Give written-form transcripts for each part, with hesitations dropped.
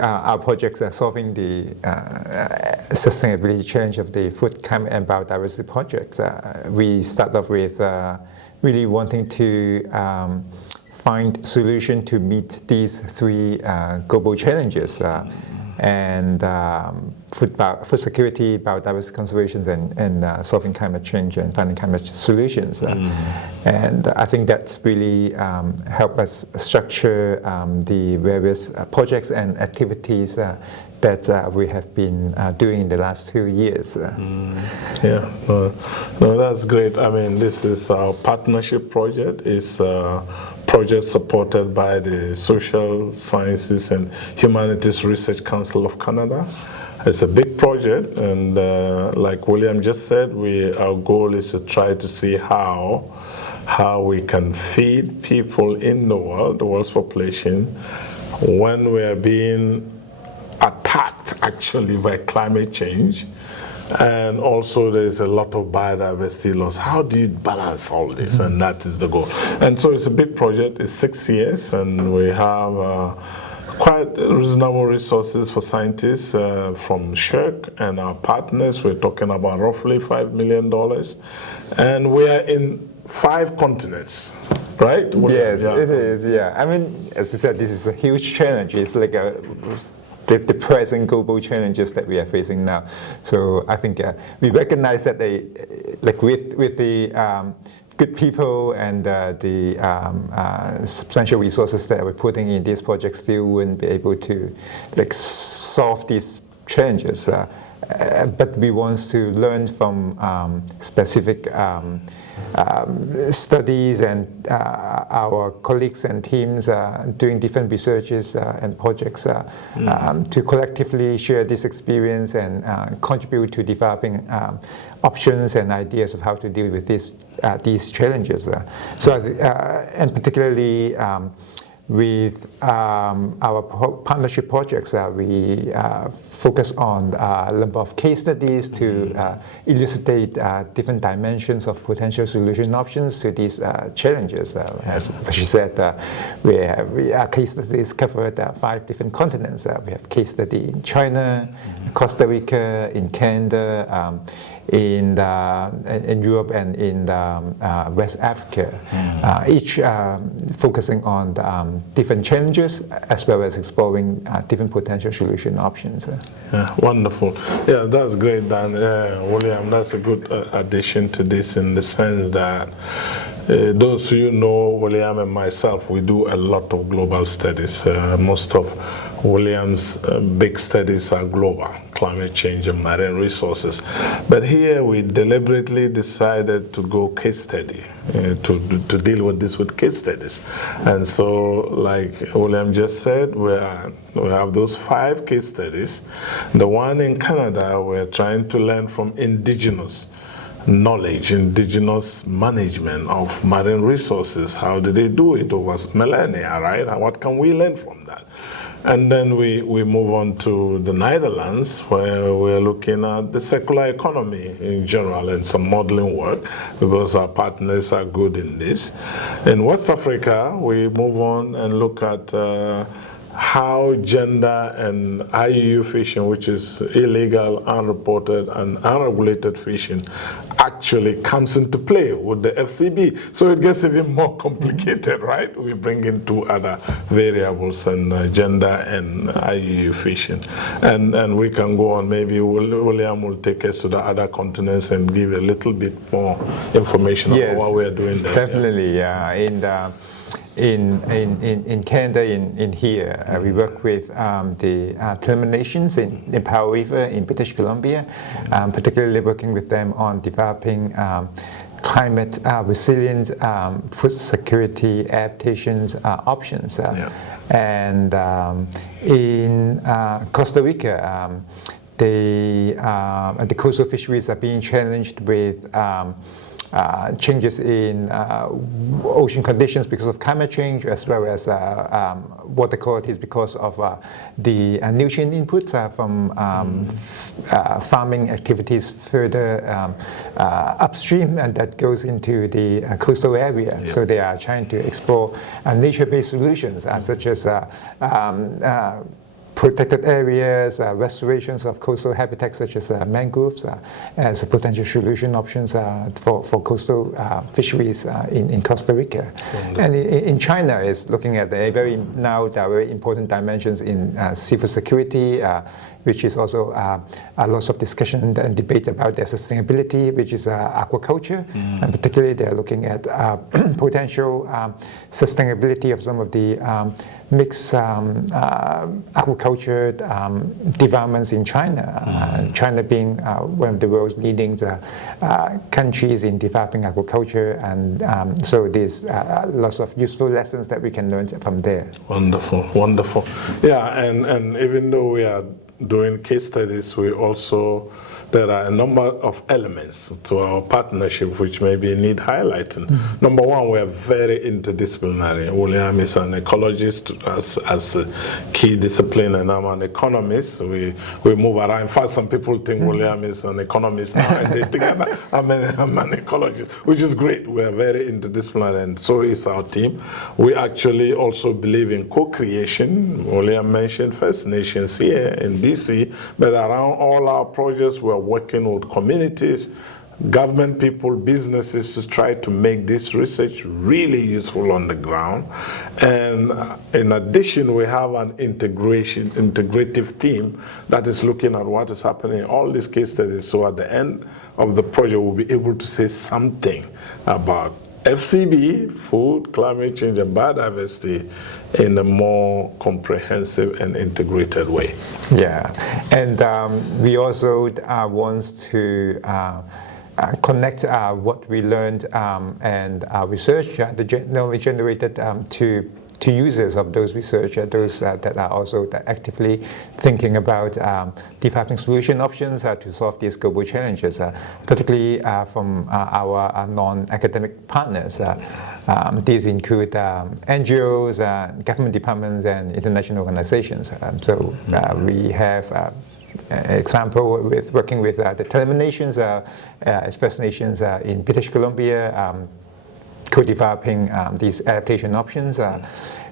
our projects are solving the sustainability challenge of the food, climate, and biodiversity projects. We start off with really wanting to find solution to meet these three global challenges. And food security, biodiversity conservation, and solving climate change and finding climate solutions. And I think that's really helped us structure the various projects and activities that we have been doing in the last 2 years. Yeah, no, that's great. I mean, this is our partnership project. It's a project supported by the Social Sciences and Humanities Research Council of Canada. It's a big project, and like William just said, our goal is to try to see how we can feed people in the world's population, when we are being attacked actually by climate change, and also there's a lot of biodiversity loss. How do you balance all this? And that is the goal. And so it's a big project. It's 6 years, and we have quite reasonable resources for scientists from Cheung and our partners. We're talking about roughly $5 million, and we are in 5 continents. Right? Yes, it is. Yeah, I mean, as you said, this is a huge challenge. It's like the present global challenges that we are facing now. So I think we recognize that with the good people and the substantial resources that we're putting in these projects, still wouldn't be able to solve these challenges. But we want to learn from specific studies and our colleagues and teams doing different researches and projects to collectively share this experience and contribute to developing options and ideas of how to deal with these challenges. And particularly with our partnership projects, we focus on a number of case studies to elucidate different dimensions of potential solution options to these challenges. As she said, our case studies covered 5 different continents. We have case study in China, Costa Rica, in Canada, in Europe, and in West Africa, each focusing on different challenges as well as exploring different potential solution options. Yeah, wonderful. Yeah, that's great, Dan. William, that's a good addition to this, in the sense that those who know William and myself, we do a lot of global studies. Most of William's big studies are global, climate change and marine resources. But here we deliberately decided to go case study, to deal with this with case studies. And so, like William just said, we have those 5 case studies. The one in Canada, we're trying to learn from indigenous knowledge, indigenous management of marine resources. How do they do it over millennia, right? And what can we learn from that? And then we move on to the Netherlands, where we're looking at the circular economy in general and some modeling work, because our partners are good in this. In West Africa, we move on and look at how gender and IUU fishing, which is illegal, unreported, and unregulated fishing, actually comes into play with the FCB. So it gets even more complicated, right? We bring in 2 other variables, and gender and IUU fishing. And we can go on. Maybe William will take us to the other continents and give a little bit more information about what we're doing there. Definitely, yeah. In Canada, in here, we work with the Tla'amin Nations in Powell River in British Columbia, particularly working with them on developing climate resilient food security adaptations options. And in Costa Rica, the coastal fisheries are being challenged with changes in ocean conditions because of climate change, as well as water quality because of the nutrient inputs from farming activities further upstream, and that goes into the coastal area. Yeah. So they are trying to explore nature-based solutions such as protected areas, restorations of coastal habitats such as mangroves as potential solution options for coastal fisheries in Costa Rica. And in China is looking at a very important dimensions in seafood security, which is also lots of discussion and debate about their sustainability, which is aquaculture. And particularly they're looking at potential sustainability of some of the mixed aquaculture developments in China. China being one of the world's leading countries in developing aquaculture, and so there's lots of useful lessons that we can learn from there. Wonderful, wonderful. Yeah, and even though we are doing case studies, there are a number of elements to our partnership which maybe need highlighting. Number one, we are very interdisciplinary. William is an ecologist as a key discipline, and I'm an economist. We move around. In fact, some people think William is an economist now, and they think I'm an ecologist, which is great. We are very interdisciplinary, and so is our team. We actually also believe in co-creation. William mentioned First Nations here in BC, but around all our projects, we're working with communities, government people, businesses to try to make this research really useful on the ground. And in addition, we have an integrative team that is looking at what is happening in all these case studies. So at the end of the project, we'll be able to say something about FCB, food, climate change, and biodiversity in a more comprehensive and integrated way. Yeah, and we also want to connect what we learned and our research, the knowledge generated to users of those research, those that are also actively thinking about developing solution options to solve these global challenges, particularly from our non-academic partners. These include NGOs, government departments, and international organizations. So we have example with working with the Telemon Nations, First Nations in British Columbia, co-developing these adaptation options.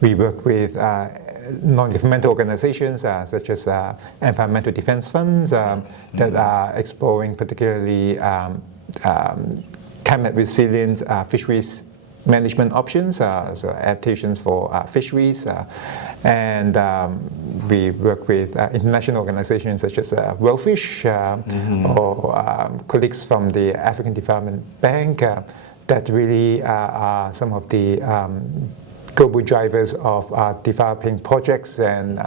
We work with non-governmental organizations such as environmental defense funds that are exploring particularly climate resilient fisheries management options, so adaptations for fisheries. And we work with international organizations such as WorldFish or colleagues from the African Development Bank that really are some of the global drivers of developing projects and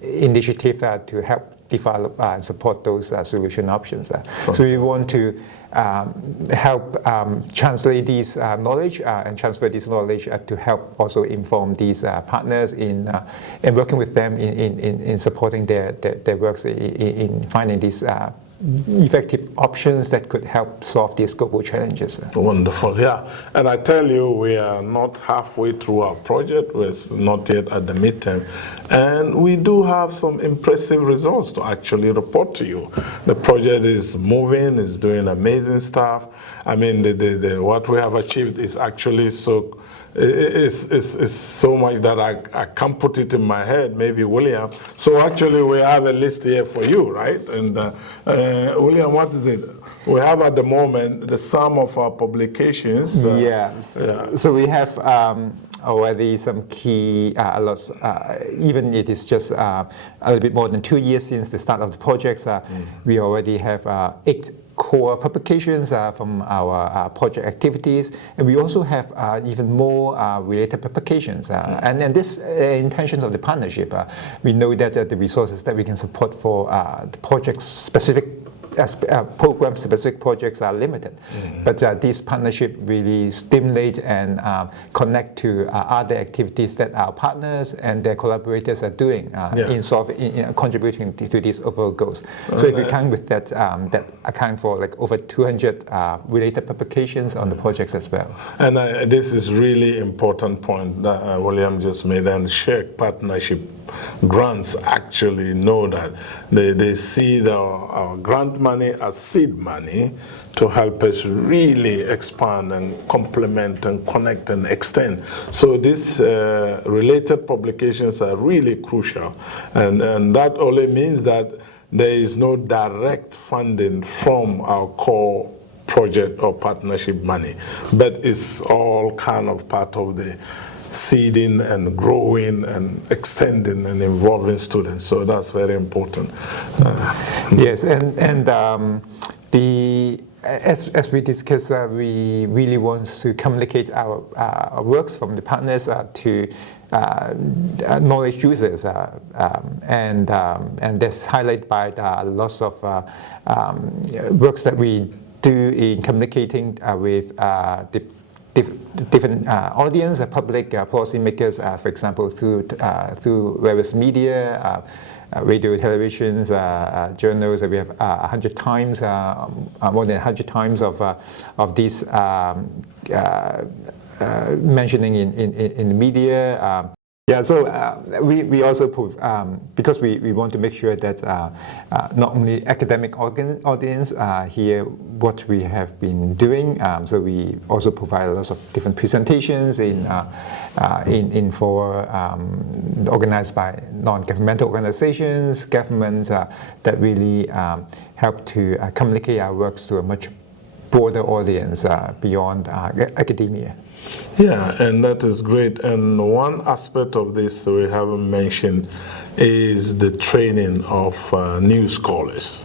initiatives to help develop and support those solution options. So we want to help translate these knowledge and transfer this knowledge to help also inform these partners in working with them in supporting their works in finding these effective options that could help solve these global challenges. Wonderful, yeah. And I tell you, we are not halfway through our project. We're not yet at the midterm. And we do have some impressive results to actually report to you. The project is moving, is doing amazing stuff. I mean, what we have achieved is actually so so much that I can't put it in my head, maybe William. So actually we have a list here for you, right? And William, what is it? We have at the moment the sum of our publications. So we have already some key, even it is just a little bit more than 2 years since the start of the project, we already have 8 core publications from our project activities, and we also have even more related publications. And this intentions of the partnership, we know that the resources that we can support for the project-specific program-specific projects are limited. But this partnership really stimulate and connect to other activities that our partners and their collaborators are doing in contributing to these overall goals. So if you count with that, that account for like over 200 related publications on the projects as well. And this is really important point that William just made, and shared partnership grants actually know that they see the grant money as seed money to help us really expand and complement and connect and extend. So these related publications are really crucial, and that only means that there is no direct funding from our core project or partnership money, but it's all kind of part of the seeding and growing and extending and involving students. So that's very important. Yes, and as we discussed, we really want to communicate our works from the partners to knowledge users, and that's highlighted by the lots of works that we do in communicating with the different audience, public policy makers, for example, through various media, radio, televisions, journals. We have 100 times, more than 100 times of these mentioning in the media. Yeah, so we also because we want to make sure that not only academic audience hear what we have been doing, so we also provide lots of different presentations for organized by non-governmental organizations, governments that really help to communicate our works to a much broader audience beyond academia. Yeah, and that is great. And one aspect of this we haven't mentioned is the training of new scholars.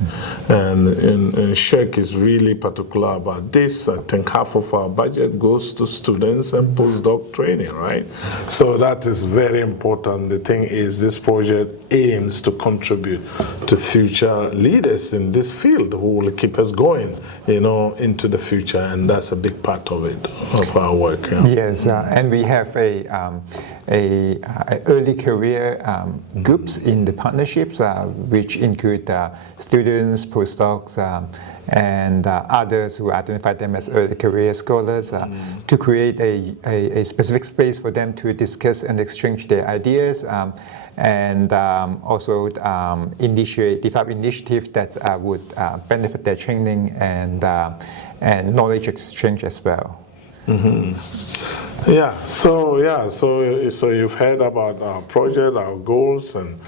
And Sheikh is really particular about this. I think half of our budget goes to students and postdoc training, right? So that is very important. The thing is, this project aims to contribute to future leaders in this field who will keep us going, into the future, and that's a big part of it, of our work. Yeah. Yes, and we have a early career groups in the partnerships, which include students, postdocs, and others who identify them as early career scholars, to create a specific space for them to discuss and exchange their ideas, and also develop initiatives that would benefit their training and knowledge exchange as well. Mm-hmm. So you've heard about our project, our goals, and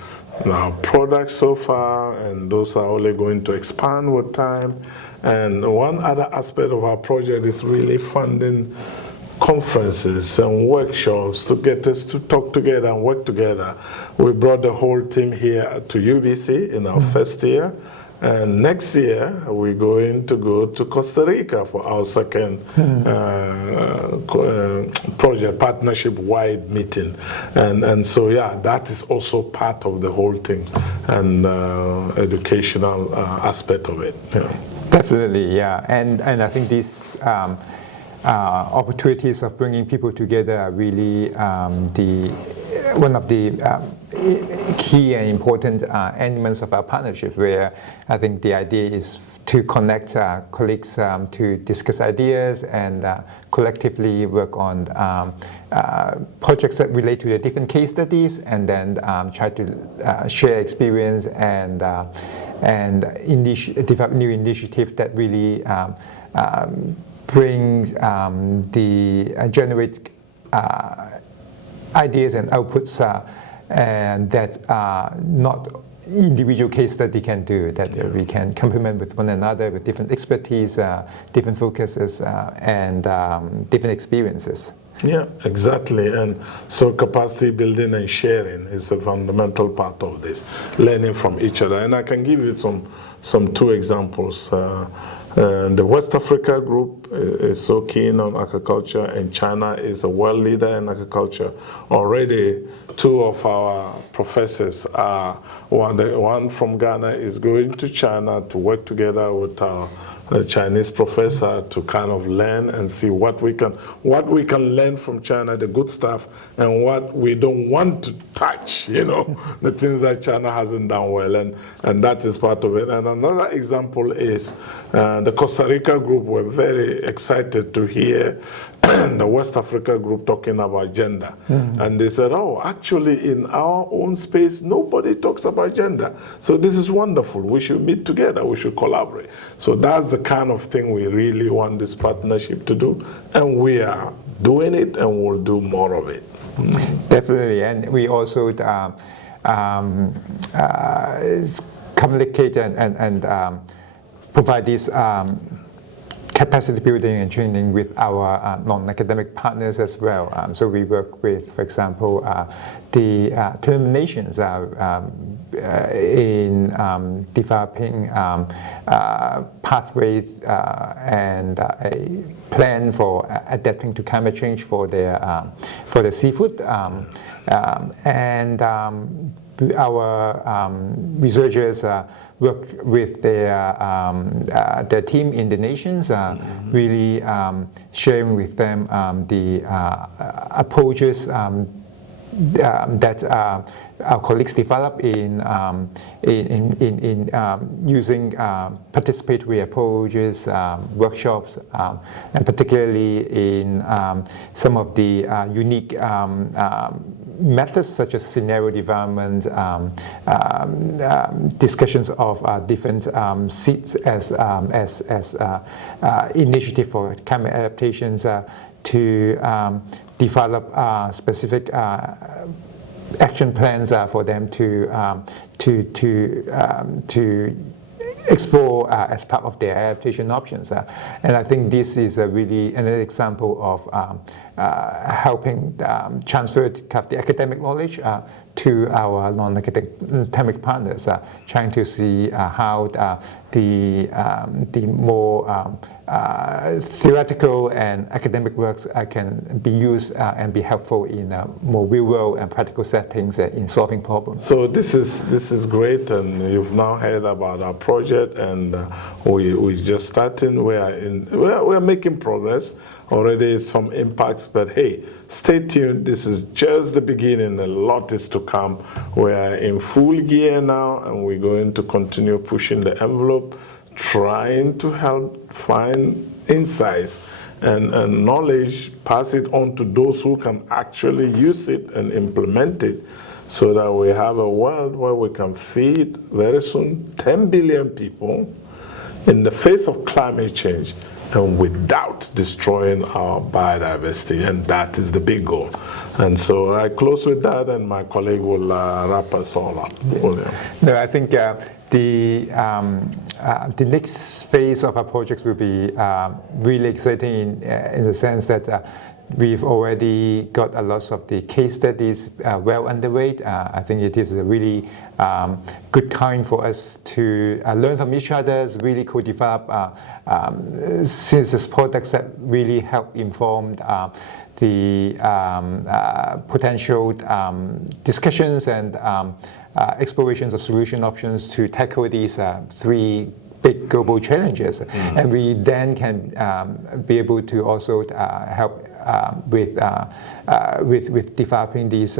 our products so far, and those are only going to expand with time. And one other aspect of our project is really funding conferences and workshops to get us to talk together and work together. We brought the whole team here to UBC in our first year. And next year, we're going to go to Costa Rica for our second project, partnership-wide meeting. And so, that is also part of the whole thing, and educational aspect of it. Yeah. Definitely, yeah. And I think these opportunities of bringing people together are really one of the key and important elements of our partnership, where I think the idea is to connect colleagues to discuss ideas and collectively work on projects that relate to the different case studies, and then try to share experience and develop new initiatives that really generate ideas and outputs and that not individual case study can do, that we can complement with one another with different expertise, different focuses, and different experiences. Yeah, exactly. And so capacity building and sharing is a fundamental part of this, learning from each other. And I can give you some two examples. And the West Africa group is so keen on agriculture, and China is a world leader in agriculture. Already, 2 of our professors are, one from Ghana is going to China to work together with our Chinese professor to kind of learn and see what we can learn from China, the good stuff, and what we don't want to touch, the things that China hasn't done well, and that is part of it. And another example is the Costa Rica group were very excited to hear the West Africa group talking about gender. And they said, oh, actually in our own space, nobody talks about gender. So this is wonderful. We should meet together. We should collaborate. So that's the kind of thing we really want this partnership to do. And we are doing it, and we'll do more of it. Definitely. And we also communicate and provide this capacity building and training with our non-academic partners as well. So we work with, for example, the nations in developing pathways and a plan for adapting to climate change for the seafood, and our researchers work with their team in the nations, really sharing with them the approaches that our colleagues develop in using participatory approaches, workshops, and particularly in some of the unique methods such as scenario development, discussions of different seeds as initiative for climate adaptations, to develop specific action plans for them to explore as part of their adaptation options. And I think this is really another example of helping transfer the academic knowledge to our non-academic partners, trying to see how the more theoretical and academic works can be used and be helpful in more real-world and practical settings in solving problems. So this is great, and you've now heard about our project, and we're just starting. We're making progress. Already some impacts, but hey, stay tuned. This is just the beginning. A lot is to come. We are in full gear now, and we're going to continue pushing the envelope, trying to help find insights and knowledge, pass it on to those who can actually use it and implement it, so that we have a world where we can feed very soon 10 billion people in the face of climate change, and without destroying our biodiversity, and that is the big goal. And so I close with that, and my colleague will wrap us all up. Yeah. No, I think the next phase of our projects will be really exciting in the sense that we've already got a lot of the case studies well underway. I think it is a really good time for us to learn from each other, really co-develop synthesis products that really help inform the potential discussions and explorations of solution options to tackle these 3 big global challenges. And we then can be able to also help with developing these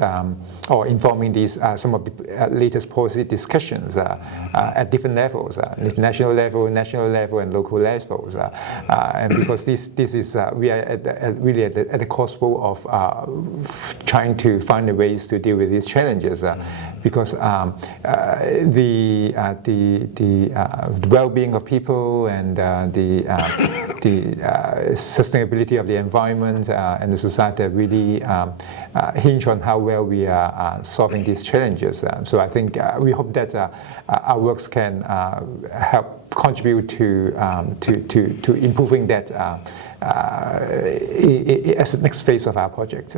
or informing these some of the latest policy discussions at different levels, national level, and local levels. And because this is we are really at the crossroad of trying to find the ways to deal with these challenges, because the well-being of people and the sustainability of the environment and the society really hinge on how well we are solving these challenges. So I think we hope that our works can help contribute to improving that as the next phase of our project.